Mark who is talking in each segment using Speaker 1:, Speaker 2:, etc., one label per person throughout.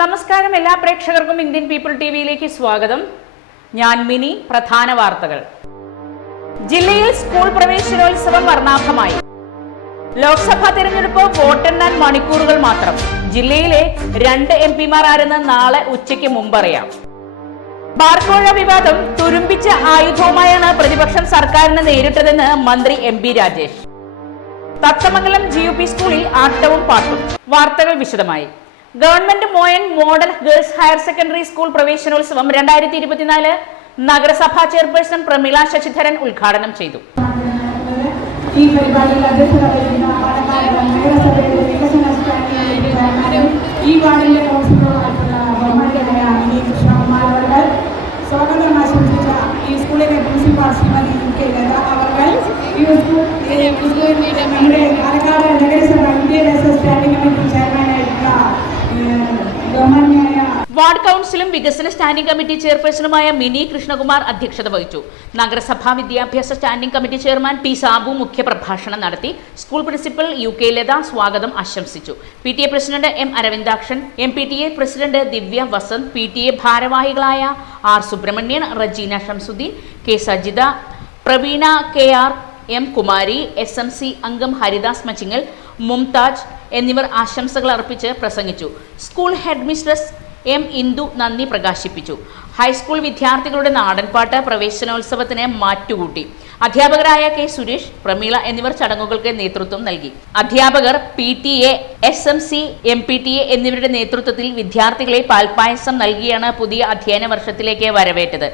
Speaker 1: നമസ്കാരം എല്ലാ പ്രേക്ഷകർക്കും ഇന്ത്യൻ പീപ്പിൾ ടി വിയിലേക്ക് സ്വാഗതം ഞാൻ മിനി പ്രധാന വാർത്തകൾ ജില്ലയിൽ സ്കൂൾ പ്രവേശനോത്സവം വർണ്ണാഭമായി ലോക്സഭാ തെരഞ്ഞെടുപ്പ് വോട്ടെണ്ണാൻ മണിക്കൂറുകൾ മാത്രം ജില്ലയിലെ രണ്ട് എം പിമാർ ആരെന്ന് നാളെ ഉച്ചയ്ക്ക് മുമ്പറിയാം ബാർക്കോഴ വിവാദം തുരുമ്പിച്ച ആയുധവുമായാണ് പ്രതിപക്ഷം സർക്കാരിനെ നേരിട്ടതെന്ന് മന്ത്രി M B Rajesh Thathamangalam G U P സ്കൂളിൽ ആട്ടവും പാട്ടും വാർത്തകൾ വിശദമായി government Moyan model girls higher secondary school പ്രവേശനോത്സവം രണ്ടായിരത്തി ഇരുപത്തിനാല് നഗരസഭാ ചെയർപേഴ്സൺ പ്രമീള ശശിധരൻ ഉദ്ഘാടനം ചെയ്തു ഈ പരിപാടിയിൽ അദ്ദേഹം ഈ നമ്മുടെ പാലക്കാട് നഗരസഭ സ്റ്റാൻഡിംഗ് കമ്മിറ്റി ചെയർമാനായിട്ടുള്ള വാർഡ് കൗൺസിലും വികസന സ്റ്റാൻഡിംഗ് കമ്മിറ്റി ചെയർപേഴ്സണുമായ മിനി കൃഷ്ണകുമാർ അധ്യക്ഷത വഹിച്ചു നഗരസഭാ വിദ്യാഭ്യാസ standing committee chairman P Sabu മുഖ്യപ്രഭാഷണം നടത്തി school principal U K Latha സ്വാഗതം ആശംസിച്ചു P T A president M Aravindakshan M P T A president Divya Vasanth P T A ഭാരവാഹികളായ R Subramanian Regina Shamsuddin K Sajitha Praveena K R M Kumari S M C അംഗം ഹരിദാസ് മച്ചിങ്ങൽ മുംതാജ് എന്നിവർ ആശംസകൾ അർപ്പിച്ച് പ്രസംഗിച്ചു school headmistress M Indu നന്ദി പ്രകാശിപ്പിച്ചു ഹൈസ്കൂൾ വിദ്യാർത്ഥികളുടെ നാടൻപാട്ട് പ്രവേശനോത്സവത്തിന് മാറ്റുകൂട്ടി അധ്യാപകരായ കെ സുരേഷ് പ്രമീള എന്നിവർ ചടങ്ങുകൾക്ക് നേതൃത്വം നൽകി അധ്യാപകർ P T A S M C M P T A എന്നിവരുടെ നേതൃത്വത്തിൽ വിദ്യാർത്ഥികളെ പാൽപായസം നൽകിയാണ് പുതിയ അധ്യയന വർഷത്തിലേക്ക് വരവേറ്റത്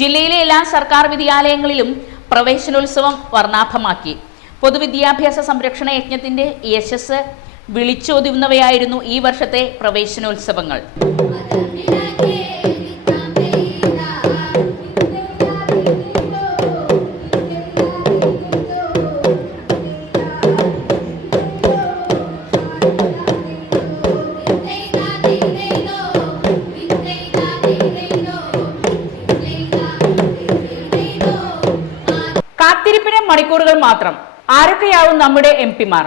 Speaker 1: ജില്ലയിലെ എല്ലാ സർക്കാർ വിദ്യാലയങ്ങളിലും പ്രവേശനോത്സവം വർണ്ണാഭമാക്കി പൊതുവിദ്യാഭ്യാസ സംരക്ഷണ യജ്ഞത്തിന്റെ യശസ് വിളിച്ചോതിരുന്നവയായിരുന്നു ഈ വർഷത്തെ പ്രവേശനോത്സവങ്ങൾ മാത്രം ആരൊക്കെയാവും നമ്മുടെ എം പിമാർ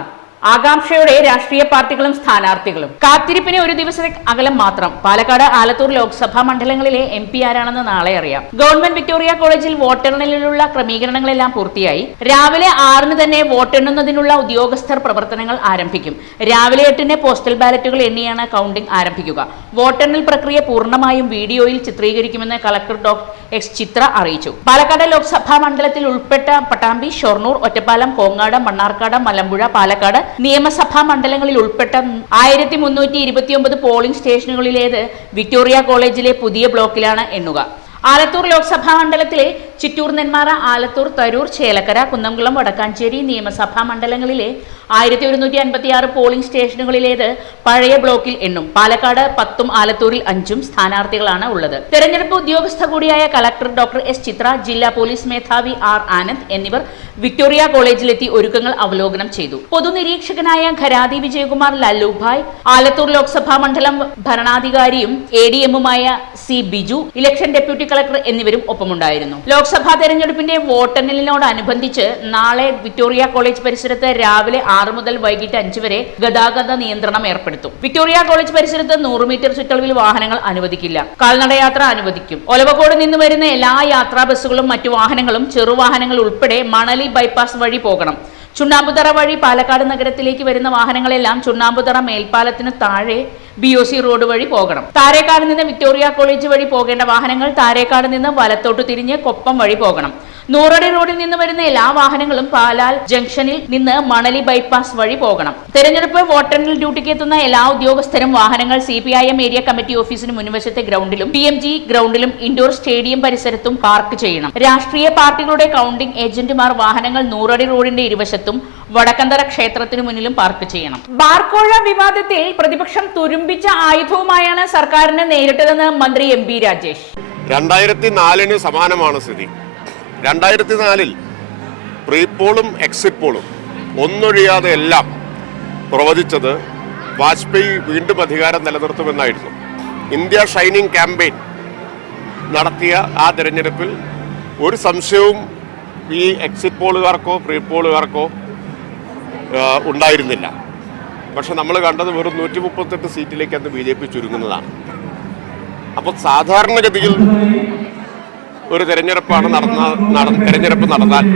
Speaker 1: ആകാംക്ഷയോടെ രാഷ്ട്രീയ പാർട്ടികളും സ്ഥാനാർത്ഥികളും കാത്തിരിപ്പിന് ഒരു ദിവസത്തെ അകലം മാത്രം പാലക്കാട് ആലത്തൂർ ലോക്സഭാ മണ്ഡലങ്ങളിലെ എം പി ആരാണെന്ന് നാളെ അറിയാം ഗവൺമെന്റ് വിക്ടോറിയ കോളേജിൽ വോട്ടെണ്ണലിനുള്ള ക്രമീകരണങ്ങളെല്ലാം പൂർത്തിയായി രാവിലെ ആറിന് തന്നെ വോട്ടെണ്ണുന്നതിനുള്ള ഉദ്യോഗസ്ഥർ പ്രവർത്തനങ്ങൾ ആരംഭിക്കും രാവിലെ എട്ടിന് പോസ്റ്റൽ ബാലറ്റുകൾ എണ്ണിയാണ് കൗണ്ടിംഗ് ആരംഭിക്കുക വോട്ടെണ്ണൽ പ്രക്രിയ പൂർണ്ണമായും വീഡിയോയിൽ ചിത്രീകരിക്കുമെന്ന് കളക്ടർ ഡോക്ടർ എക്സ് ചിത്ര അറിയിച്ചു പാലക്കാട് ലോക്സഭാ മണ്ഡലത്തിൽ ഉൾപ്പെട്ട പട്ടാമ്പി ഷൊർണൂർ ഒറ്റപ്പാലം കോങ്ങാട് മണ്ണാർക്കാട് മലമ്പുഴ പാലക്കാട് നിയമസഭാ മണ്ഡലങ്ങളിൽ ഉൾപ്പെട്ട ആയിരത്തി മുന്നൂറ്റി ഇരുപത്തിയൊമ്പത് പോളിംഗ് സ്റ്റേഷനുകളിലേത് വിക്ടോറിയ കോളേജിലെ പുതിയ ബ്ലോക്കിലാണ് എണ്ണുക ആലത്തൂർ ലോക്സഭാ മണ്ഡലത്തിലെ ചിറ്റൂർ നെന്മാറ ആലത്തൂർ തരൂർ ചേലക്കര കുന്നംകുളം വടക്കാഞ്ചേരി നിയമസഭാ മണ്ഡലങ്ങളിലെ ആയിരത്തി ഒരുന്നൂറ്റി അൻപത്തി ആറ് പോളിംഗ് സ്റ്റേഷനുകളിലേത് പഴയ ബ്ലോക്കിൽ എണ്ണും പാലക്കാട് പത്തും ആലത്തൂരിൽ അഞ്ചും സ്ഥാനാർത്ഥികളാണ് ഉള്ളത് തെരഞ്ഞെടുപ്പ് ഉദ്യോഗസ്ഥ കൂടിയായ കളക്ടർ ഡോക്ടർ എസ് ചിത്ര ജില്ലാ പോലീസ് മേധാവി ആർ ആനന്ദ് എന്നിവർ വിക്ടോറിയ കോളേജിലെത്തി ഒരുക്കങ്ങൾ അവലോകനം ചെയ്തു പൊതുനിരീക്ഷകനായ ഖരാദി വിജയകുമാർ ലല്ലുഭായ് ആലത്തൂർ ലോക്സഭാ മണ്ഡലം ഭരണാധികാരിയും എ ഡി എമ്മുമായ C Biju election deputy collector എന്നിവരും ഒപ്പമുണ്ടായിരുന്നു ലോക്സഭാ തെരഞ്ഞെടുപ്പിന്റെ വോട്ടെണ്ണലിനോടനുബന്ധിച്ച് നാളെ വിക്ടോറിയ കോളേജ് പരിസരത്ത് രാവിലെ ആറ് മുതൽ വൈകിട്ട് അഞ്ചു വരെ ഗതാഗത നിയന്ത്രണം ഏർപ്പെടുത്തും വിക്ടോറിയ കോളേജ് പരിസരത്ത് നൂറ് മീറ്റർ ചുറ്റളവിൽ വാഹനങ്ങൾ അനുവദിക്കില്ല കാൽനടയാത്ര അനുവദിക്കും ഒലവക്കോട് നിന്ന് വരുന്ന എല്ലാ യാത്രാ ബസ്സുകളും മറ്റു വാഹനങ്ങളും ചെറുവാഹനങ്ങൾ ഉൾപ്പെടെ മണലി ബൈപ്പാസ് വഴി പോകണം ചുണ്ണാമ്പുതറ വഴി പാലക്കാട് നഗരത്തിലേക്ക് വരുന്ന വാഹനങ്ങളെല്ലാം ചുണ്ണാമ്പുതറ മേൽപ്പാലത്തിന് താഴെ ബി ഒ സി റോഡ് വഴി പോകണം താരേക്കാട് നിന്ന് വിക്ടോറിയ കോളേജ് വഴി പോകേണ്ട വാഹനങ്ങൾ താരേക്കാട് നിന്ന് വലത്തോട്ട് തിരിഞ്ഞ് കൊപ്പം വഴി പോകണം നൂറടി റോഡിൽ നിന്ന് വരുന്ന എല്ലാ വാഹനങ്ങളും പാലാൽ ജംഗ്ഷനിൽ നിന്ന് മണലി ബൈപ്പാസ് വഴി പോകണം തെരഞ്ഞെടുപ്പ് വോട്ടെണ്ണൽ ഡ്യൂട്ടിക്ക് എത്തുന്ന എല്ലാ ഉദ്യോഗസ്ഥരും വാഹനങ്ങൾ C P I M area committee ഓഫീസിന് മുൻവശത്തെ ഗ്രൗണ്ടിലും പി എം ജി ഗ്രൗണ്ടിലും ഇൻഡോർ സ്റ്റേഡിയം പരിസരത്തും പാർക്ക് ചെയ്യണം രാഷ്ട്രീയ പാർട്ടികളുടെ കൗണ്ടിംഗ് ഏജന്റുമാർ വാഹനങ്ങൾ നൂറടി റോഡിന്റെ ഇരുവശത്തും വടക്കന്തര ക്ഷേത്രത്തിന് മുന്നിലും പാർക്ക് ചെയ്യണം ബാർക്കോഴ വിവാദത്തിൽ പ്രതിപക്ഷം തുരുമ്പിച്ച ആയുധവുമായാണ് സർക്കാരിനെ നേരിട്ടതെന്ന് മന്ത്രി എം രാജേഷ്
Speaker 2: രണ്ടായിരത്തി നാലിന് സമാനമാണ് സ്ഥിതി രണ്ടായിരത്തി നാലിൽ പ്രീപോളും എക്സിറ്റ് പോളും ഒന്നൊഴിയാതെ എല്ലാം പ്രവചിച്ചത് വാജ്പേയി വീണ്ടും അധികാരം നിലനിർത്തുമെന്നായിരുന്നു ഇന്ത്യ ഷൈനിങ് ക്യാമ്പയിൻ നടത്തിയ ആ തിരഞ്ഞെടുപ്പിൽ ഒരു സംശയവും ഈ എക്സിറ്റ് പോളുകാർക്കോ പ്രീ പോളുകാർക്കോ ഉണ്ടായിരുന്നില്ല പക്ഷെ നമ്മൾ കണ്ടത് വെറും നൂറ്റി മുപ്പത്തെട്ട് സീറ്റിലേക്ക് അന്ന് ബി ജെ പി ചുരുങ്ങുന്നതാണ് അപ്പോൾ സാധാരണഗതിയിൽ ഒരു തെരഞ്ഞെടുപ്പാണ് നടന്ന നട തെരഞ്ഞെടുപ്പ് നടന്നാൽ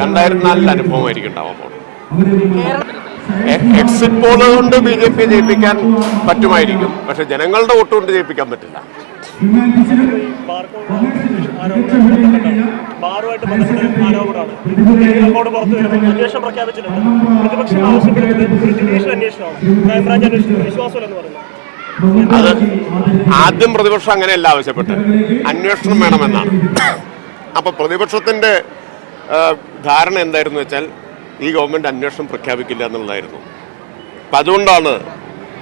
Speaker 2: രണ്ടായിരത്തി നാലിൽ അനുഭവമായിരിക്കും ഉണ്ടാവാൻ എക്സിറ്റ് പോൾ കൊണ്ട് ബി ജെ പി ജയിപ്പിക്കാൻ പറ്റുമായിരിക്കും പക്ഷെ ജനങ്ങളുടെ വോട്ട് കൊണ്ട് ജയിപ്പിക്കാൻ പറ്റില്ല ബാറുമായിട്ട് പ്രഖ്യാപിച്ചിട്ടുണ്ട് പറയുന്നത് അത് ആദ്യം പ്രതിപക്ഷം അങ്ങനെയല്ല ആവശ്യപ്പെട്ട് അന്വേഷണം വേണമെന്നാണ് അപ്പോൾ പ്രതിപക്ഷത്തിൻ്റെ ധാരണ എന്തായിരുന്നു വെച്ചാൽ ഈ ഗവൺമെൻറ് അന്വേഷണം പ്രഖ്യാപിക്കില്ല എന്നുള്ളതായിരുന്നു അപ്പം അതുകൊണ്ടാണ്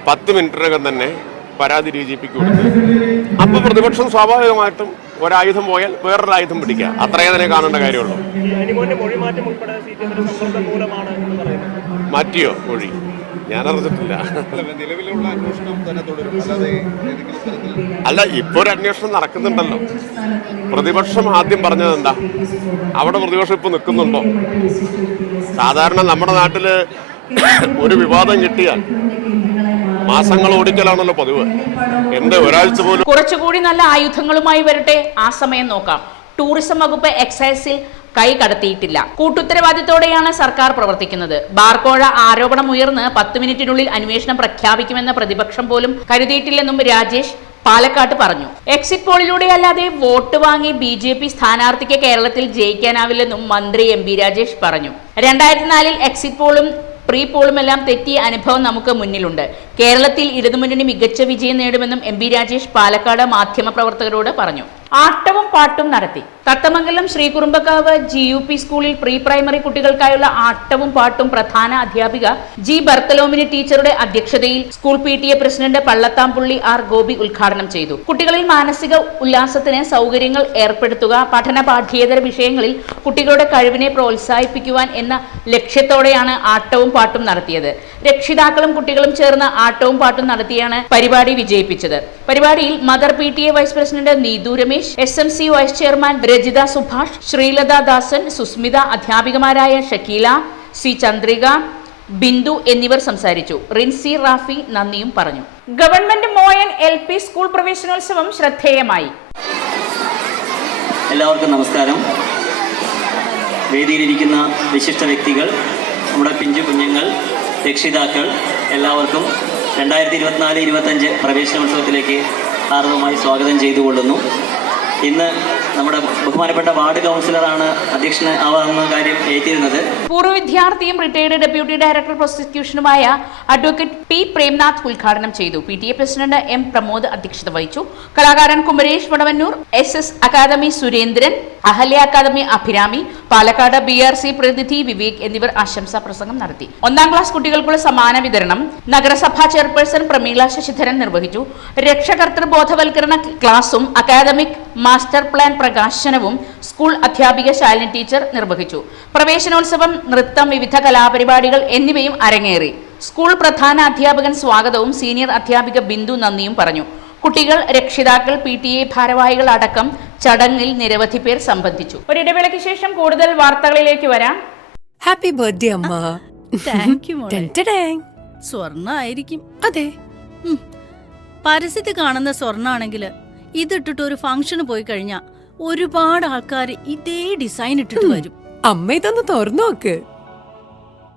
Speaker 2: പത്ത് മിനിറ്റിനകം തന്നെ പരാതി ഡി ജി പിക്ക് കൊടുത്തത് അപ്പോൾ പ്രതിപക്ഷം സ്വാഭാവികമായിട്ടും ഒരായുധം പോയാൽ വേറൊരു ആയുധം പിടിക്കുക അത്രയേ തന്നെ കാണേണ്ട കാര്യമുള്ളൂ മാറ്റിയോ മൊഴി ഞാൻ അറിഞ്ഞിട്ടില്ല അല്ല ഇപ്പോൾ ഒരു അന്വേഷണം നടക്കുന്നുണ്ടല്ലോ പ്രതിപക്ഷം ആദ്യം പറഞ്ഞത് എന്താ അവിടെ പ്രതിപക്ഷം ഇപ്പോൾ നിൽക്കുന്നുണ്ടോ സാധാരണ നമ്മുടെ നാട്ടിൽ ഒരു വിവാദം കിട്ടിയാൽ മാസങ്ങൾ ഓടിക്കലാണല്ലോ പതിവ്
Speaker 1: എന്ത് ഒരാഴ്ച പോലും കുറച്ചുകൂടി നല്ല ആയുധങ്ങളുമായി വരട്ടെ ആ സമയം നോക്കാം ടൂറിസം വകുപ്പ് എക്സൈസിൽ കൈ കടത്തിയിട്ടില്ല കൂട്ടുത്തരവാദിത്തോടെയാണ് സർക്കാർ പ്രവർത്തിക്കുന്നത് ബാർക്കോഴ ആരോപണം ഉയർന്ന് പത്ത് മിനിറ്റിനുള്ളിൽ അന്വേഷണം പ്രഖ്യാപിക്കുമെന്ന പ്രതിപക്ഷം പോലും കരുതിയിട്ടില്ലെന്നും രാജേഷ് പാലക്കാട്ട് പറഞ്ഞു എക്സിറ്റ് പോളിലൂടെ അല്ലാതെ വോട്ട് വാങ്ങി ബി ജെ പി സ്ഥാനാർത്ഥിക്ക് കേരളത്തിൽ ജയിക്കാനാവില്ലെന്നും മന്ത്രി എം ബി രാജേഷ് പറഞ്ഞു രണ്ടായിരത്തി നാലിൽ എക്സിറ്റ് പോളും പ്രീ പോളും എല്ലാം തെറ്റിയ അനുഭവം നമുക്ക് മുന്നിലുണ്ട് കേരളത്തിൽ ഇടതുമുന്നണി മികച്ച വിജയം നേടുമെന്നും എം ബി രാജേഷ് പാലക്കാട് മാധ്യമപ്രവർത്തകരോട് പറഞ്ഞു ആട്ടവും പാട്ടും നടത്തി Thathamangalam Kurumbakkavu G U P സ്കൂളിൽ പ്രീ പ്രൈമറി കുട്ടികൾക്കായുള്ള ആട്ടവും പാട്ടും പ്രധാന അധ്യാപിക ജി ബർത്തലോമിനി ടീച്ചറുടെ അധ്യക്ഷതയിൽ school P T A president പള്ളത്താംപുള്ളി R Gopi ഉദ്ഘാടനം ചെയ്തു കുട്ടികളിൽ മാനസിക ഉല്ലാസത്തിന് സൗകര്യങ്ങൾ ഏർപ്പെടുത്തുക പഠന പാഠ്യേതര വിഷയങ്ങളിൽ കുട്ടികളുടെ കഴിവിനെ പ്രോത്സാഹിപ്പിക്കുവാൻ എന്ന ലക്ഷ്യത്തോടെയാണ് ആട്ടവും പാട്ടും നടത്തിയത് രക്ഷിതാക്കളും കുട്ടികളും ചേർന്ന് ആട്ടവും പാട്ടും നടത്തിയാണ് പരിപാടി വിജയിപ്പിച്ചത് പരിപാടിയിൽ mother P T A vice president Neethu Ramesh S M C vice chairman Rajitha Subhash Sreelatha Dasan Susmitha അധ്യാപികമാരായ ഷക്കീല സി ചന്ദ്രിക ബിന്ദു എന്നിവർ സംസാരിച്ചു റിൻസി റാഫി നന്ദിയും പറഞ്ഞു government Moyan L P school പ്രവേശനോത്സവം ശ്രദ്ധേയമായി
Speaker 3: എല്ലാവർക്കും നമസ്കാരം വേദിയിലിരിക്കുന്ന വിശിഷ്ട വ്യക്തികൾ നമ്മുടെ പിഞ്ചു കുഞ്ഞുങ്ങൾ രക്ഷിതാക്കൾ എല്ലാവർക്കും രണ്ടായിരത്തി ഇരുപത്തിനാല് ഇരുപത്തഞ്ച് പ്രവേശനോത്സവത്തിലേക്ക് ആർവമായി സ്വാഗതം ചെയ്തുകൊള്ളുന്നു ഇന്ന് നമ്മുടെ ബഹുമാനപ്പെട്ട വാർഡ് കൗൺസിലറാണ് അധ്യക്ഷന് ആവാമെന്ന കാര്യം ഏറ്റിരുന്നത്
Speaker 1: പൂർവ്വ വിദ്യാർത്ഥിയും റിട്ടയർഡ് ഡെപ്യൂട്ടി ഡയറക്ടർ പ്രോസിക്യൂഷനുമായ അഡ്വക്കേറ്റ് പി പ്രേംനാഥ് ഉദ്ഘാടനം ചെയ്തു P T A president M Pramod അധ്യക്ഷത വഹിച്ചു കലാകാരൻ Kumaresh Vadavannur S S academy Surendran Ahalya academy Abhirami Palakkad B R C പ്രതിനിധി വിവേക് എന്നിവർ ആശംസാ പ്രസംഗം നടത്തി ഒന്നാം ക്ലാസ് കുട്ടികൾക്കുള്ള സമാന വിതരണം നഗരസഭാ ചെയർപേഴ്സൺ പ്രമീള ശശിധരൻ നിർവഹിച്ചു രക്ഷകർത്തൃ ബോധവൽക്കരണ ക്ലാസും അക്കാദമിക് മാസ്റ്റർ പ്ലാൻ പ്രകാശനവും സ്കൂൾ അധ്യാപിക ശാലിനി ടീച്ചർ നിർവഹിച്ചു പ്രവേശനോത്സവം നൃത്തം വിവിധ കലാപരിപാടികൾ എന്നിവയും അരങ്ങേറി സ്കൂൾ പ്രധാന അധ്യാപകൻ സ്വാഗതവും സീനിയർ അധ്യാപിക ബിന്ദു നന്ദിയും പറഞ്ഞു കുട്ടികൾ രക്ഷിതാക്കൾ പി ടി എ ഭാരവാഹികൾ അടക്കം ചടങ്ങിൽ നിരവധി പേർ സംബന്ധിച്ചു ഒരു ഇടവേളയ്ക്ക് ശേഷം കൂടുതൽ വാർത്തകളിലേക്ക് വരാം
Speaker 4: ഹാപ്പി ബർത്ത്ഡേ അമ്മ താങ്ക് യു സ്വർണ്ണ ആയിരിക്കും അതെ പരസ്യത്തിൽ കാണുന്ന സ്വർണ്ണാണെങ്കിൽ ഇതിട്ടിട്ട് ഒരു ഫംഗ്ഷന് പോയി കഴിഞ്ഞാൽ ഒരുപാട് ആൾക്കാർ ഇതേ ഡിസൈൻ ഇട്ടിട്ട് വരും അമ്മ ഇതൊന്ന് തുറന്നു നോക്ക്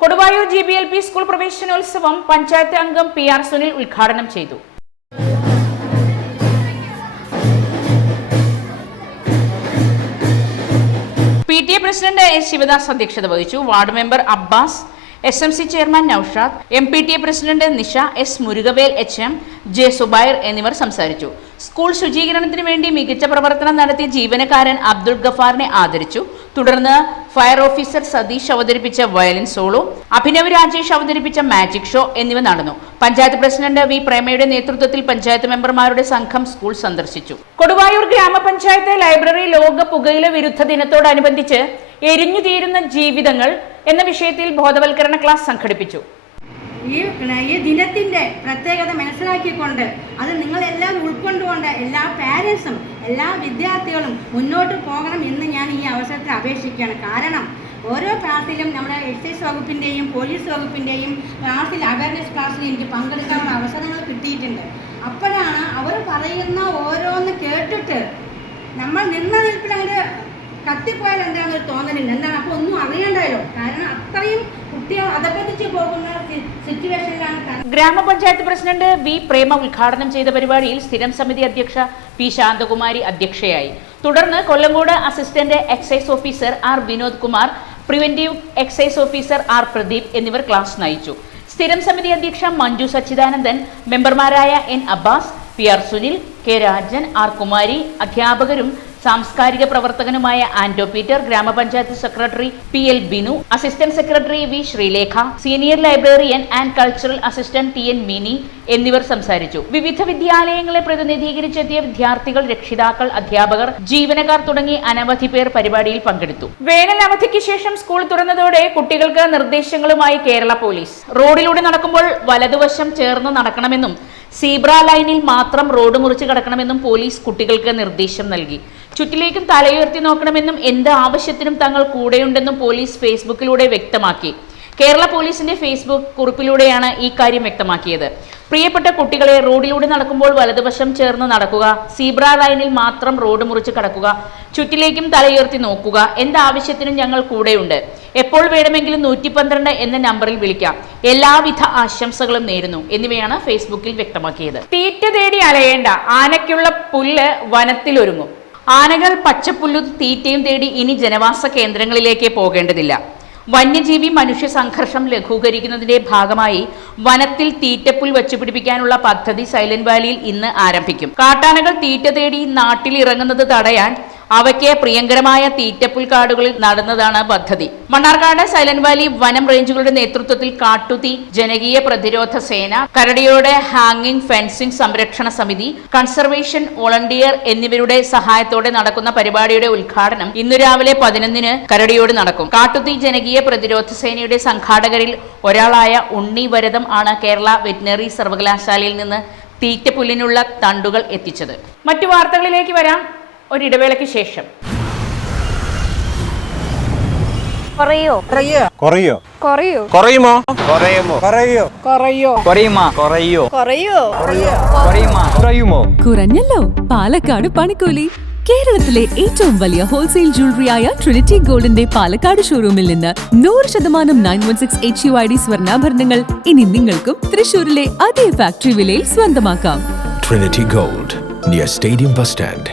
Speaker 1: Koduvayur G B L P school പ്രവേശനോത്സവം പഞ്ചായത്ത് അംഗം പി ആർ സുനിൽ ഉദ്ഘാടനം ചെയ്തു P T A president S Sivadas അധ്യക്ഷത വഹിച്ചു ward member Abbas S M C chairman Noushad M P T A president Nisha S Murugavel H M J Zubair എന്നിവർ സംസാരിച്ചു സ്കൂൾ ശുചീകരണത്തിന് വേണ്ടി മികച്ച പ്രവർത്തനം നടത്തിയ ജീവനക്കാരൻ അബ്ദുൾ ഗഫാറിനെ ആദരിച്ചു തുടർന്ന് ഫയർ ഓഫീസർ സതീഷ് അവതരിപ്പിച്ച വയലിൻ സോളോ അഭിനവ് രാജേഷ് അവതരിപ്പിച്ച മാജിക് ഷോ എന്നിവ നടന്നു പഞ്ചായത്ത് പ്രസിഡന്റ് വി പ്രേമയുടെ നേതൃത്വത്തിൽ പഞ്ചായത്ത് മെമ്പർമാരുടെ സംഘം സ്കൂൾ സന്ദർശിച്ചു കൊടുവായൂർ ഗ്രാമപഞ്ചായത്ത് ലൈബ്രറി ലോക പുകയില വിരുദ്ധ ദിനത്തോടനുബന്ധിച്ച് എരിഞ്ഞു തീരുന്ന ജീവിതങ്ങൾ എന്ന വിഷയത്തിൽ ബോധവൽക്കരണ ക്ലാസ് സംഘടിപ്പിച്ചു
Speaker 5: ഈ ഈ ദിനത്തിൻ്റെ പ്രത്യേകത മനസ്സിലാക്കിക്കൊണ്ട് അത് നിങ്ങളെല്ലാം ഉൾക്കൊണ്ടുകൊണ്ട് എല്ലാ പാരൻസും എല്ലാ വിദ്യാർത്ഥികളും മുന്നോട്ട് പോകണം എന്ന് ഞാൻ ഈ അവസരത്തിൽ അപേക്ഷിക്കുകയാണ് കാരണം ഓരോ ക്ലാസ്സിലും നമ്മുടെ എക്സൈസ് വകുപ്പിൻ്റെയും പോലീസ് വകുപ്പിൻ്റെയും ക്ലാസ്സിൽ അവയർനെസ് ക്ലാസ്സിൽ എനിക്ക് പങ്കെടുക്കാനുള്ള അവസരങ്ങൾ കിട്ടിയിട്ടുണ്ട് അപ്പോഴാണ് അവർ പറയുന്ന ഓരോന്ന് കേട്ടിട്ട് നമ്മൾ നിന്ന നിൽപ്പിലങ്ങനെ കത്തിപ്പോയാൽ എന്താണെന്നൊരു തോന്നലില്ല എന്താണ് അപ്പോൾ ഒന്നും അറിയണ്ടല്ലോ കാരണം അത്രയും പോകുന്ന
Speaker 1: ഗ്രാമപഞ്ചായത്ത് പ്രസിഡന്റ് വി പ്രേമ ഉദ്ഘാടനം ചെയ്ത പരിപാടിയിൽ സ്ഥിരം സമിതി അധ്യക്ഷ പി ശാന്തകുമാരി അധ്യക്ഷയായി തുടർന്ന് Kollengode assistant excise officer R Vinod Kumar preventive excise officer R Pradeep എന്നിവർ ക്ലാസ് നയിച്ചു സ്ഥിരം സമിതി അധ്യക്ഷ മഞ്ജു സച്ചിദാനന്ദൻ മെമ്പർമാരായ N Abbas P R Sunil K Rajan R Kumari അധ്യാപകരും സാംസ്കാരിക പ്രവർത്തകനുമായ ആന്റോ പീറ്റർ ഗ്രാമപഞ്ചായത്ത് secretary P L Binu assistant secretary V Sreelekha senior librarian and cultural assistant T N Mini എന്നിവർ സംസാരിച്ചു വിവിധ വിദ്യാലയങ്ങളെ പ്രതിനിധീകരിച്ചെത്തിയ വിദ്യാർത്ഥികൾ രക്ഷിതാക്കൾ അധ്യാപകർ ജീവനക്കാർ തുടങ്ങി അനവധി പേർ പരിപാടിയിൽ പങ്കെടുത്തു വേനൽ അവധിക്ക് ശേഷം സ്കൂൾ തുറന്നതോടെ കുട്ടികൾക്ക് നിർദ്ദേശങ്ങളുമായി കേരള പോലീസ് റോഡിലൂടെ നടക്കുമ്പോൾ വലതുവശം ചേർന്ന് നടക്കണമെന്നും സീബ്ര ലൈനിൽ മാത്രം റോഡ് മുറിച്ച് കടക്കണമെന്നും പോലീസ് കുട്ടികൾക്ക് നിർദ്ദേശം നൽകി ചുറ്റിലേക്കും തലയുയർത്തി നോക്കണമെന്നും എന്ത് ആവശ്യത്തിനും തങ്ങൾ കൂടെയുണ്ടെന്നും പോലീസ് ഫേസ്ബുക്കിലൂടെ വ്യക്തമാക്കി കേരള പോലീസിന്റെ ഫേസ്ബുക്ക് കുറിപ്പിലൂടെയാണ് ഈ കാര്യം വ്യക്തമാക്കിയത് പ്രിയപ്പെട്ട കുട്ടികളെ റോഡിലൂടെ നടക്കുമ്പോൾ വലതുവശം ചേർന്ന് നടക്കുക സീബ്ര ലൈനിൽ മാത്രം റോഡ് മുറിച്ച് കടക്കുക ചുറ്റിലേക്കും തലയുയർത്തി നോക്കുക എന്താവശ്യത്തിനും ഞങ്ങൾ കൂടെയുണ്ട് എപ്പോൾ വേണമെങ്കിലും നൂറ്റി പന്ത്രണ്ട് എന്ന നമ്പറിൽ വിളിക്കാം എല്ലാവിധ ആശംസകളും നേരുന്നു എന്നിവയാണ് ഫേസ്ബുക്കിൽ വ്യക്തമാക്കിയത് തീറ്റ തേടി അലയേണ്ട ആനയ്ക്കുള്ള പുല്ല് വനത്തിലൊരുങ്ങും ആനകൾ പച്ചപ്പുല്ലും തീറ്റയും തേടി ഇനി ജനവാസ കേന്ദ്രങ്ങളിലേക്ക് പോകേണ്ടതില്ല വന്യജീവി മനുഷ്യ സംഘർഷം ലഘൂകരിക്കുന്നതിന്റെ ഭാഗമായി വനത്തിൽ തീറ്റപ്പുൽ വച്ചുപിടിപ്പിക്കാനുള്ള പദ്ധതി സൈലന്റ് വാലിയിൽ ഇന്ന് ആരംഭിക്കും കാട്ടാനകൾ തീറ്റ തേടി നാട്ടിൽ ഇറങ്ങുന്നത് തടയാൻ അവയ്ക്ക് പ്രിയങ്കരമായ തീറ്റപ്പുൽക്കാടുകളിൽ നടന്നതാണ് പദ്ധതി മണ്ണാർക്കാട് സൈലന്റ് വാലി വനം റേഞ്ചുകളുടെ നേതൃത്വത്തിൽ കാട്ടുതീ ജനകീയ പ്രതിരോധ സേന കരടിയോടെ ഹാങ്ങിംഗ് ഫെൻസിംഗ് സംരക്ഷണ സമിതി കൺസർവേഷൻ വോളണ്ടിയർ എന്നിവരുടെ സഹായത്തോടെ നടക്കുന്ന പരിപാടിയുടെ ഉദ്ഘാടനം ഇന്നു രാവിലെ പതിനൊന്നിന് കരടിയോട് നടക്കും കാട്ടുതീ ജനകീയ പ്രതിരോധ സേനയുടെ സംഘാടകരിൽ ഒരാളായ ഉണ്ണി വരതം ആണ് കേരള വെറ്റിനറി സർവകലാശാലയിൽ നിന്ന് തീറ്റപ്പുല്ലിനുള്ള തണ്ടുകൾ എത്തിച്ചത് മറ്റു വാർത്തകളിലേക്ക് വരാം ഒരിടവേളക്ക് ശേഷം
Speaker 6: കുറയോ
Speaker 7: കുറയോ
Speaker 8: കുറയോ
Speaker 9: കുറയുമോ
Speaker 10: കുറയുമോ
Speaker 11: കുറയോ
Speaker 12: കുറയോ
Speaker 13: കുറയുമോ
Speaker 14: കുറഞ്ഞല്ലോ പാലക്കാട് പണിക്കൂലി കേരളത്തിലെ ഏറ്റവും വലിയ ഹോൾസെയിൽ ആയ ട്രിനിറ്റി ഗോൾഡിന്റെ പാലക്കാട് ഷോറൂമിൽ നിന്ന് നൂറ് ശതമാനം nine one six H U I D സ്വർണ്ണാഭരണങ്ങൾ ഇനി നിങ്ങൾക്കും തൃശൂരിലെ അതേ ഫാക്ടറി വിലയിൽ സ്വന്തമാക്കാം
Speaker 15: Trinity gold stadium bus stand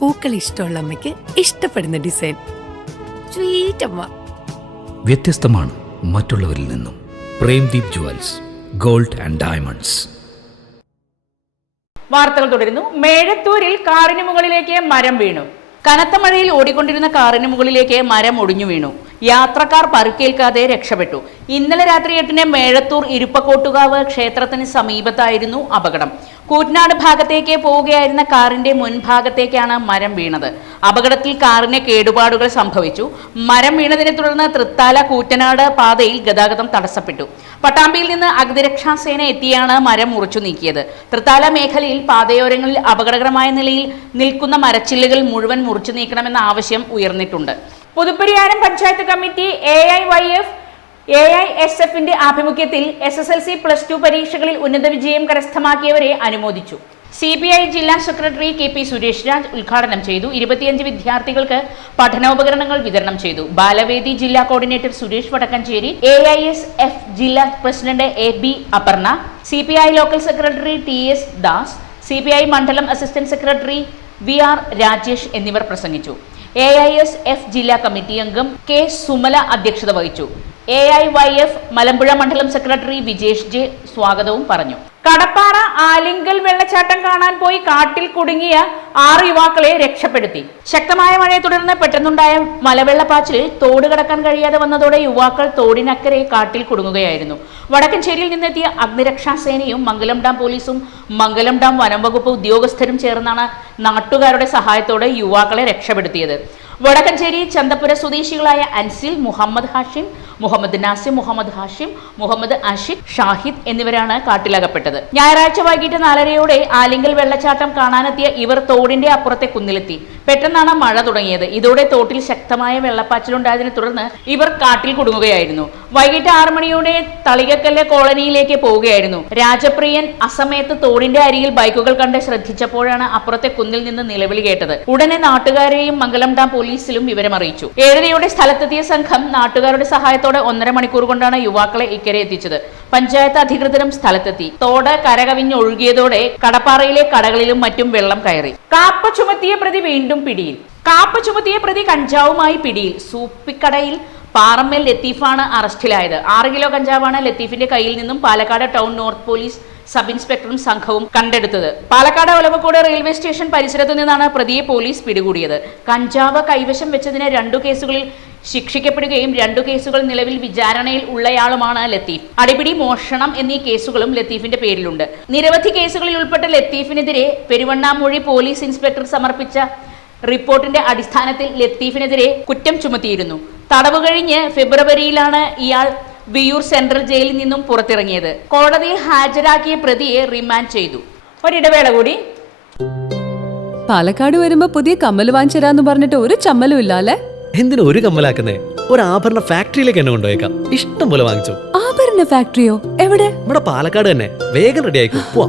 Speaker 16: പൂക്കൾ ഇഷ്ടമുള്ള അമ്മയ്ക്ക് ഇഷ്ടപ്പെടുന്ന ഡിസൈൻ സ്വീറ്റ് അമ്മ
Speaker 17: വ്യത്യസ്തമാണ് മറ്റുള്ളവരിൽ നിന്നും Premdeep jewels gold and diamonds
Speaker 1: വാർത്തകൾ തുടരുന്നു മേഴത്തൂരിൽ കാറിന് മുകളിലേക്ക് മരം വീണു കനത്ത മഴയിൽ ഓടിക്കൊണ്ടിരുന്ന കാറിന് മുകളിലേക്ക് മരം ഒടിഞ്ഞു വീണു യാത്രക്കാർ പരുക്കേൽക്കാതെ രക്ഷപ്പെട്ടു ഇന്നലെ രാത്രി എട്ടിന് മേഴത്തൂർ ഇരുപ്പക്കോട്ടുകാവ് ക്ഷേത്രത്തിന് സമീപത്തായിരുന്നു അപകടം കൂറ്റനാട് ഭാഗത്തേക്ക് പോവുകയായിരുന്ന കാറിന്റെ മുൻഭാഗത്തേക്കാണ് മരം വീണത് അപകടത്തിൽ കാറിന് കേടുപാടുകൾ സംഭവിച്ചു മരം വീണതിനെ തുടർന്ന് തൃത്താല കൂറ്റനാട് പാതയിൽ ഗതാഗതം തടസ്സപ്പെട്ടു പട്ടാമ്പിയിൽ നിന്ന് അഗ്നിരക്ഷാ സേന എത്തിയാണ് മരം മുറിച്ചു നീക്കിയത് തൃത്താല മേഖലയിൽ പാതയോരങ്ങളിൽ അപകടകരമായ നിലയിൽ നിൽക്കുന്ന മരച്ചില്ലുകൾ മുഴുവൻ മുറിച്ചു നീക്കണമെന്ന ആവശ്യം ഉയർന്നിട്ടുണ്ട് Puthupariyaram panchayat committee A I Y F A I S എഫിന്റെ ആഭിമുഖ്യത്തിൽ S S L C plus two പരീക്ഷകളിൽ ഉന്നത വിജയം കരസ്ഥമാക്കിയവരെ അനുമോദിച്ചു സി ബി ഐ ജില്ലാ secretary K P Suresh Raj ഉദ്ഘാടനം ചെയ്തു ഇരുപത്തിയഞ്ച് വിദ്യാർത്ഥികൾക്ക് പഠനോപകരണങ്ങൾ വിതരണം ചെയ്തു ബാലവേദി ജില്ലാ coordinator Suresh Vadakkencherry A I S F ജില്ലാ president A B Aparna C P I local secretary T S Das C P I മണ്ഡലം assistant secretary V R Rajesh എന്നിവർ പ്രസംഗിച്ചു എ ഐ എസ് എഫ് ജില്ലാ കമ്മിറ്റി അംഗം കെ സുമല അധ്യക്ഷത വഹിച്ചു A I Y F Malampuzha മണ്ഡലം secretary Vijesh J സ്വാഗതവും പറഞ്ഞു കടപ്പാറ ആലിങ്കൽ വെള്ളച്ചാട്ടം കാണാൻ പോയി കാട്ടിൽ കുടുങ്ങിയ ആറ് യുവാക്കളെ രക്ഷപ്പെടുത്തി ശക്തമായ മഴയെ തുടർന്ന് പെട്ടെന്നുണ്ടായ മലവെള്ളപ്പാച്ചിലിൽ തോട് കടക്കാൻ കഴിയാതെ വന്നതോടെ യുവാക്കൾ തോടിനക്കരെ കാട്ടിൽ കുടുങ്ങുകയായിരുന്നു വടക്കഞ്ചേരിയിൽ നിന്നെത്തിയ അഗ്നിരക്ഷാസേനയും മംഗലം ഡാം പോലീസും മംഗലം ഡാം വകുപ്പ് ഉദ്യോഗസ്ഥരും ചേർന്നാണ് നാട്ടുകാരുടെ സഹായത്തോടെ യുവാക്കളെ രക്ഷപ്പെടുത്തിയത് വടക്കഞ്ചേരി ചന്തപ്പുര സ്വദേശികളായ അൻസിൽ മുഹമ്മദ് ഹാഷിം മുഹമ്മദ് നാസിം മുഹമ്മദ് ഹാഷിം മുഹമ്മദ് അഷിഖ് ഷാഹിദ് എന്നിവരാണ് കാട്ടിലകപ്പെട്ടത് ഞായറാഴ്ച വൈകിട്ട് നാലരയോടെ ആലിംഗൽ വെള്ളച്ചാട്ടം കാണാനെത്തിയ ഇവർ തോടിന്റെ അപ്പുറത്തെ കുന്നിലെത്തി പെട്ടെന്നാണ് മഴ തുടങ്ങിയത് ഇതോടെ തോട്ടിൽ ശക്തമായ വെള്ളപ്പാച്ചിലുണ്ടായതിനെ തുടർന്ന് ഇവർ കാട്ടിൽ കുടുങ്ങുകയായിരുന്നു വൈകിട്ട് ആറു മണിയോടെ തളികക്കല്ല് കോളനിയിലേക്ക് പോവുകയായിരുന്നു രാജപ്രിയൻ അസമയത്ത് തോടിന്റെ അരികിൽ ബൈക്കുകൾ കണ്ട് ശ്രദ്ധിച്ചപ്പോഴാണ് അപ്പുറത്തെ കുന്നിൽ നിന്ന് നിലവിളി കേട്ടത് ഉടനെ നാട്ടുകാരെയും മംഗലം ഡാം പോലീസിലും വിവരമറിയിച്ചു ഏഴരയോടെ സ്ഥലത്തെത്തിയ സംഘം നാട്ടുകാരുടെ സഹായത്തോടെ സഹായത്തോടെ ഒന്നര മണിക്കൂർ കൊണ്ടാണ് യുവാക്കളെ ഇക്കരെ എത്തിച്ചത് പഞ്ചായത്ത് അധികൃതരും സ്ഥലത്തെത്തി തോട് കരകവിഞ്ഞ് ഒഴുകിയതോടെ കടപ്പാറയിലെ കടകളിലും മറ്റും വെള്ളം കയറി കാപ്പ ചുമത്തിയ പ്രതി വീണ്ടും പിടിയിൽ കാപ്പ ചുമത്തിയ പ്രതി കഞ്ചാവുമായി പിടിയിൽ സൂപ്പിക്കടയിൽ പാറമ്മൽ ലത്തീഫാണ് അറസ്റ്റിലായത് ആറ് കിലോ കഞ്ചാവാണ് ലത്തീഫിന്റെ കയ്യിൽ നിന്നും Palakkad town north police sub ഇൻസ്പെക്ടറും സംഘവും കണ്ടെടുത്തത് പാലക്കാട് ഒലവക്കോട് റെയിൽവേ സ്റ്റേഷൻ പരിസരത്തു നിന്നാണ് പ്രതിയെ പോലീസ് പിടികൂടിയത് കഞ്ചാവ് കൈവശം വെച്ചതിന് രണ്ടു കേസുകളിൽ ശിക്ഷിക്കപ്പെടുകയും രണ്ടു കേസുകൾ നിലവിൽ വിചാരണയിൽ ഉള്ളയാളുമാണ് ലത്തീഫ് അടിപിടി മോഷണം എന്നീ കേസുകളും ലത്തീഫിന്റെ പേരിലുണ്ട് നിരവധി കേസുകളിൽ ഉൾപ്പെട്ട ലത്തീഫിനെതിരെ പെരുവണ്ണാമൂഴി പോലീസ് ഇൻസ്പെക്ടർ സമർപ്പിച്ച റിപ്പോർട്ടിന്റെ അടിസ്ഥാനത്തിൽ ലത്തീഫിനെതിരെ കുറ്റം ചുമത്തിയിരുന്നു തടവ് കഴിഞ്ഞ് ഫെബ്രുവരിയിലാണ് ഇയാൾ വിയൂർ സെൻട്രൽ ജയിലിൽ നിന്നും പുറത്തിറങ്ങിയത് കോടതിയിൽ ഹാജരാക്കിയ പ്രതിയെ റിമാൻഡ് ചെയ്തു ഒരിടവേള കൂടി
Speaker 17: പാലക്കാട് വരുമ്പോ പുതിയ കമ്മൽ വാങ്ങിച്ചു പറഞ്ഞിട്ട് ഒരു ചമ്മലും ഇല്ല അല്ലേ
Speaker 18: എന്തിനു ഒരു കമ്മലാക്കുന്നേ ഒരു ആഭരണ ഫാക്ടറിയിലേക്ക് എന്നെ കൊണ്ടുപോയേക്കാം ഇഷ്ടം പോലെ വാങ്ങിച്ചു
Speaker 17: ആഭരണ ഫാക്ടറിയോ എവിടെ
Speaker 18: ഇവിടെ പാലക്കാട് തന്നെ വേഗം റെഡി ആയിക്കോ പോവാ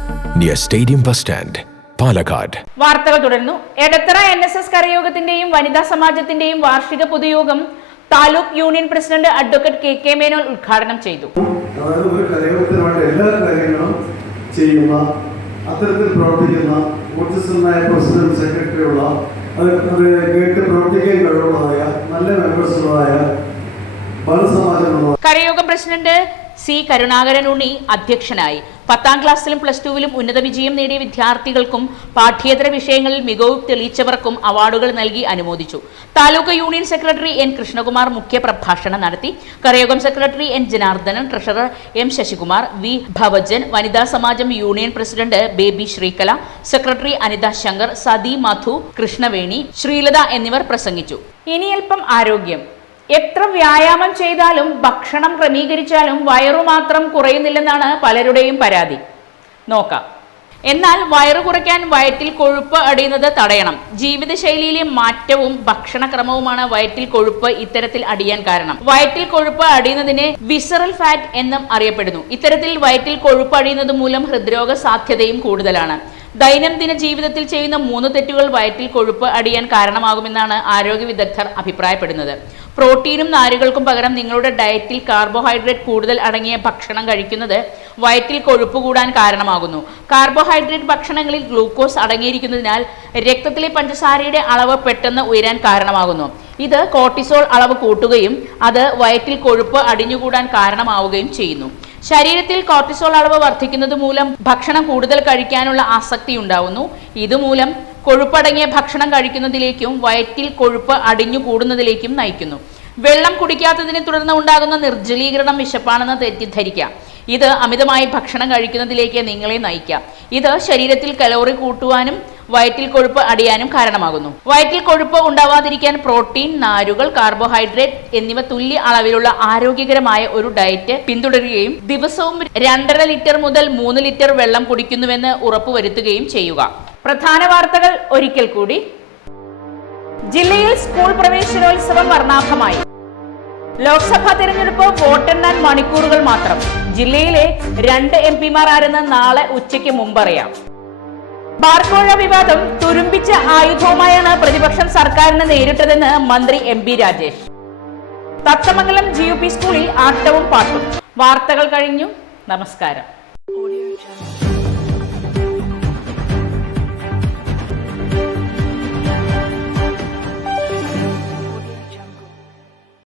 Speaker 19: near stadium bus stand Palakkad
Speaker 1: വാർത്തകൾ തുടരുന്നു എടത്തറ എൻ എസ് എസ് കരയോഗത്തിന്റെയും വനിതാ സമാജത്തിന്റെയും വാർഷിക പൊതുയോഗം taluk union president advocate K K Menon ഉദ്ഘാടനം ചെയ്തു
Speaker 20: എല്ലാ കാര്യങ്ങളും ചെയ്യുന്ന അത്തരത്തിൽ പ്രവർത്തിക്കുന്ന ഊർജ്ജസ്വനായ പ്രസിഡന്റ് സെക്രട്ടറി ഉള്ള അത് കേട്ട് പ്രവർത്തിക്കാൻ കഴിവുള്ളതായ നല്ല മെമ്പേഴ്സുള്ളതായ ബാലസമാജമുള്ള
Speaker 1: കരയോഗം പ്രസിഡന്റ് സി കരുണാകരൻ ഉണ്ണി അധ്യക്ഷനായി പത്താം ക്ലാസ്സിലും പ്ലസ് ടുവിലും ഉന്നത വിജയം നേടിയ വിദ്യാർത്ഥികൾക്കും പാഠ്യേതര വിഷയങ്ങളിൽ മികവ് തെളിയിച്ചവർക്കും അവാർഡുകൾ നൽകി അനുമോദിച്ചു taluk union secretary N Krishnakumar മുഖ്യ പ്രഭാഷണം നടത്തി കരയോഗം secretary N Janardhanan treasurer M Sasikumar V Bhavajan വനിതാ സമാജം union president Baby Sreekala secretary Anitha Shankar Sathi Madhu Krishnaveni Sreelatha എന്നിവർ പ്രസംഗിച്ചു ഇനിയൽപ്പം ആരോഗ്യം എത്ര വ്യായാമം ചെയ്താലും ഭക്ഷണം ക്രമീകരിച്ചാലും വയറു മാത്രം കുറയുന്നില്ലെന്നാണ് പലരുടെയും പരാതി നോക്കാം എന്നാൽ വയറ് കുറയ്ക്കാൻ വയറ്റിൽ കൊഴുപ്പ് അടിയുന്നത് തടയണം ജീവിതശൈലിയിലെ മാറ്റവും ഭക്ഷണക്രമവുമാണ് വയറ്റിൽ കൊഴുപ്പ് ഇത്തരത്തിൽ അടിയാൻ കാരണം വയറ്റിൽ കൊഴുപ്പ് അടിയുന്നതിനെ വിസറൽ ഫാറ്റ് എന്നും അറിയപ്പെടുന്നു ഇത്തരത്തിൽ വയറ്റിൽ കൊഴുപ്പ് അടിയുന്നത് മൂലം ഹൃദ്രോഗ സാധ്യതയും കൂടുതലാണ് ദൈനംദിന ജീവിതത്തിൽ ചെയ്യുന്ന മൂന്ന് തെറ്റുകൾ വയറ്റിൽ കൊഴുപ്പ് അടിയാൻ കാരണമാകുമെന്നാണ് ആരോഗ്യ വിദഗ്ധർ അഭിപ്രായപ്പെടുന്നത് പ്രോട്ടീനും നാരുകൾക്കും പകരം നിങ്ങളുടെ ഡയറ്റിൽ കാർബോഹൈഡ്രേറ്റ് കൂടുതൽ അടങ്ങിയ ഭക്ഷണം കഴിക്കുന്നത് വയറ്റിൽ കൊഴുപ്പ് കൂടാൻ കാരണമാകുന്നു കാർബോഹൈഡ്രേറ്റ് ഭക്ഷണങ്ങളിൽ ഗ്ലൂക്കോസ് അടങ്ങിയിരിക്കുന്നതിനാൽ രക്തത്തിലെ പഞ്ചസാരയുടെ അളവ് പെട്ടെന്ന് ഉയരാൻ കാരണമാകുന്നു ഇത് കോർട്ടിസോൾ അളവ് കൂട്ടുകയും അത് വയറ്റിൽ കൊഴുപ്പ് അടിഞ്ഞുകൂടാൻ കാരണമാവുകയും ചെയ്യുന്നു ശരീരത്തിൽ കോർട്ടിസോൾ അളവ് വർദ്ധിക്കുന്നത് മൂലം ഭക്ഷണം കൂടുതൽ കഴിക്കാനുള്ള ആസക്തി ഉണ്ടാവുന്നു ഇതുമൂലം കൊഴുപ്പടങ്ങിയ ഭക്ഷണം കഴിക്കുന്നതിലേക്കും വയറ്റിൽ കൊഴുപ്പ് അടിഞ്ഞു കൂടുന്നതിലേക്കും നയിക്കുന്നു വെള്ളം കുടിക്കാത്തതിനെ തുടർന്ന് ഉണ്ടാകുന്ന നിർജ്ജലീകരണം വിശപ്പാണെന്ന് തെറ്റിദ്ധരിക്കാം ഇത് അമിതമായി ഭക്ഷണം കഴിക്കുന്നതിലേക്ക് നിങ്ങളെ നയിക്കാം ഇത് ശരീരത്തിൽ കലോറി കൂട്ടുവാനും വയറ്റിൽ കൊഴുപ്പ് അടിയാനും കാരണമാകുന്നു വയറ്റിൽ കൊഴുപ്പ് ഉണ്ടാവാതിരിക്കാൻ പ്രോട്ടീൻ നാരുകൾ കാർബോഹൈഡ്രേറ്റ് എന്നിവ തുല്യ അളവിലുള്ള ആരോഗ്യകരമായ ഒരു ഡയറ്റ് പിന്തുടരുകയും ദിവസവും രണ്ടര ലിറ്റർ മുതൽ മൂന്ന് ലിറ്റർ വെള്ളം കുടിക്കുന്നുവെന്ന് ഉറപ്പുവരുത്തുകയും ചെയ്യുക പ്രധാന വാർത്തകൾ ഒരിക്കൽ കൂടി ജില്ലയിൽ സ്കൂൾ പ്രവേശനോത്സവം വർണ്ണാഭമായി ലോക്സഭാ തെരഞ്ഞെടുപ്പ് വോട്ടെണ്ണാൻ മണിക്കൂറുകൾ മാത്രം ജില്ലയിലെ രണ്ട് എം പിമാർ ആരെന്ന് നാളെ ഉച്ചയ്ക്ക് മുമ്പറിയാം ബാർക്കോഴ വിവാദം തുരുമ്പിച്ച ആയുധവുമായാണ് പ്രതിപക്ഷം സർക്കാരിന് നേരിട്ടതെന്ന് മന്ത്രി M P Rajesh Thathamangalam G U P സ്കൂളിൽ ആട്ടവും പാട്ടും വാർത്തകൾ കഴിഞ്ഞു നമസ്കാരം